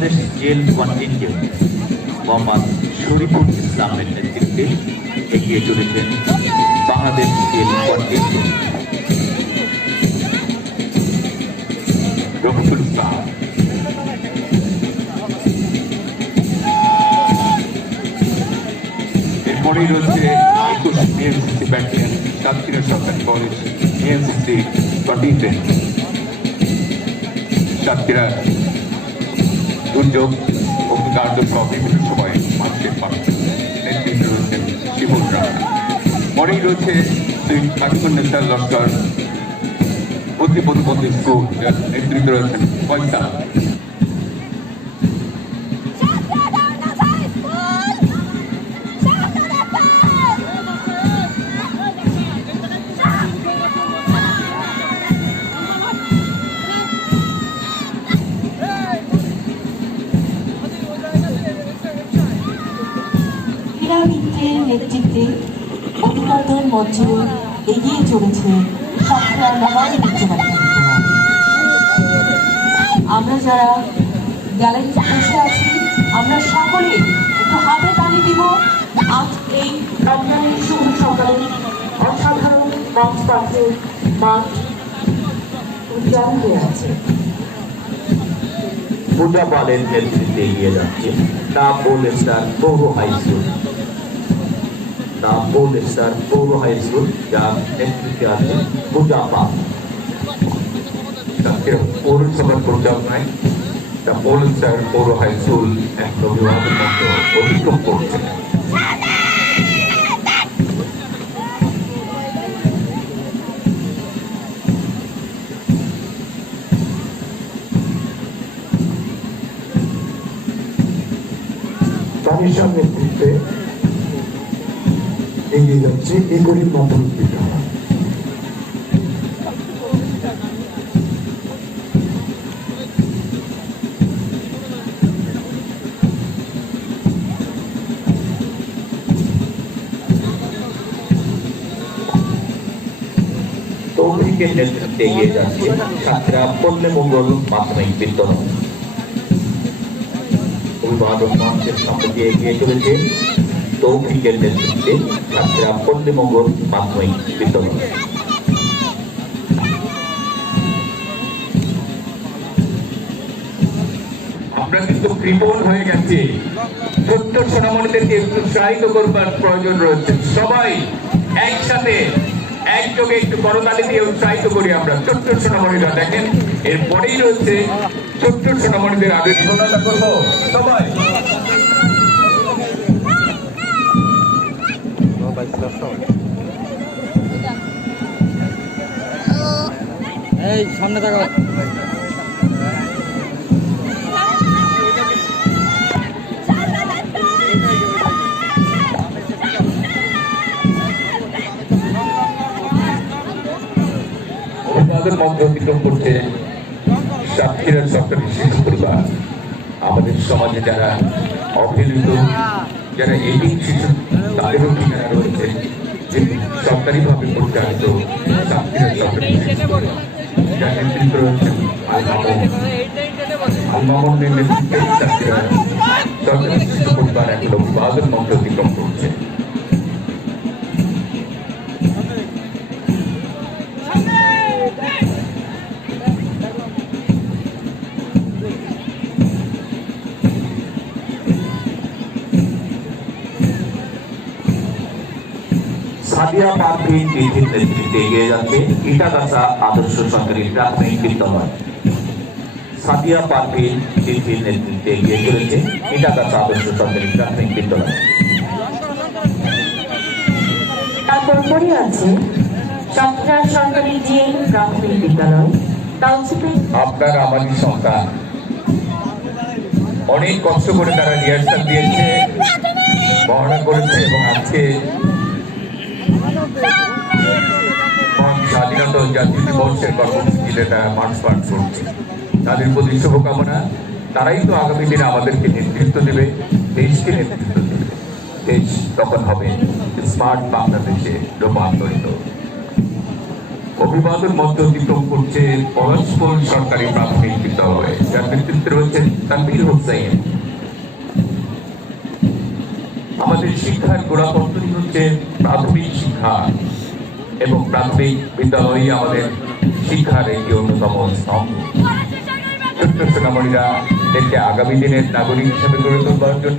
Bangladesh jail contingent Mohammad Shariful ইসলামের নেতৃত্বে এগিয়ে চলেছেন বাংলাদেশ জেল কন্টিনজেন্ট রফিকুল ইসলাম। এরপরেই রয়েছে একুশ বিএনসিসি ব্যাটালিয়ন সাতক্ষীরা সরকারি কলেজ বিএনসিসি কন্টিনজেন্ট সাতক্ষীরা দুর্যোগ অগ্নিকাণ্ড সহ বিভিন্ন সময়ে মানুষের পাশে রয়েছেন পরেই রয়েছে শ্রী পাকিস্তান নেতার লস্কর অতি প্রতিবন্ধী স্কুল রয়েছেন পয়সা ক্রীড়াবিদদের নেতৃত্বে অধিকারদের মঞ্চে এগিয়ে চলেছে আমরা যারা গ্যালারিতে বসে আছি, আমরা সকলে একটু হাতে তালি দিব। আজ এই অসাধারণ মঞ্চ পাঠের মাঠ উজ্জ্বল হয়ে আছে। এগিয়ে যাচ্ছে। নামপুর স্টার পৌর হাই স্কুল। নামপুর স্টার পৌর হাই স্কুল যার নেতৃত্বে আছে পূজা পাল পৌরসভার পরিচালনায় তা পৌর হাই স্কুল এক অভিভাবকের মতো অতিক্রম করছে তানিশার নেতৃত্বে এগিয়ে যাচ্ছে এগরির মাধ্যমিক বিদ্যালয় তৌফিকের নেতৃত্বে এগিয়ে যাচ্ছে। সাতক্ষীরা পল্লী মঙ্গল মাধ্যমিক বিদ্যালয় অভিভাবক মঞ্চের দিয়ে এগিয়ে চলেছে। তৌফিকের নেতৃত্বে সাতক্ষীরা পল্লী মঙ্গল মাধ্যমিক বিদ্যালয়। আমরা কিন্তু কৃপণ হয়ে গেছি। ছোট্ট সোনামণিদেরকে উৎসাহিত করবার প্রয়োজন রয়েছে। সবাই একসাথে, একযোগে একটু করতালি দিয়ে উৎসাহিত করি আমরা। ছোট্ট সোনামণিরা দেখেন, এরপরেই রয়েছে ছোট্ট সোনামণিদের আগে সবাই এই সামনে অতিক্রম করছে সাতক্ষীরার সরকারি শিশু পরিবার আমাদের সমাজে যারা অবহেলিত যারা এটিং শিশু তাদেরও ঠিকানা রয়েছে। যে সরকারিভাবে পরিচালিত চাকরিরা সরকারি যার নেতৃত্ব রয়েছেন আল মামুন। আল মামুনের নেতৃত্বে চাকরিরা সরকারি শিশু পরিবার এখন অভিভাবকের মন্ত্র অতিক্রম করছে। সাদিয়া পারভিন বিধির নেতৃত্বে এগিয়ে যাচ্ছে। এটা ইটাগাছা আদর্শ সরকারি প্রাথমিক বিদ্যালয় সাদিয়া পারভিন বিধির নেতৃত্বে এগিয়ে চলেছে। ইটাগাছা আদর্শ সরকারি প্রাথমিক বিদ্যালয় তারপর পরে আছে সাতক্ষীরা সরকারি জিএল প্রাথমিক বিদ্যালয় আপনার আমারই সন্তান অনেক কষ্ট করে তারা রিহার্সাল দিয়েছে মহড়া করেছে এবং আজকে স্বাধীনতা জাতীয় দিবসের কর্মসূচিতে তারা মার্চ করছে তাদের প্রতি শুভকামনা তারাই তো আগামী দিনে আমাদেরকে নেতৃত্ব দেবে দেশকে নেতৃত্ব দেবে দেশ তখন হবে স্মার্ট বাংলাদেশে রূপান্তরিত অভিবাদন মঞ্চ অতিক্রম করছে পলাশপুর সরকারি প্রাথমিক বিদ্যালয় যার নেতৃত্বে রয়েছেন তানভীর হোসেন আমাদের শিক্ষার গোড়াপত্তনই হচ্ছে প্রাথমিক শিক্ষা এবং প্রাথমিক বিদ্যালয়ই আমাদের শিক্ষার একটি অন্যতম স্তম্ভ ছোট্ট সোনামণিরা দেশকে আগামী দিনের নাগরিক হিসেবে গড়ে তোলবার জন্য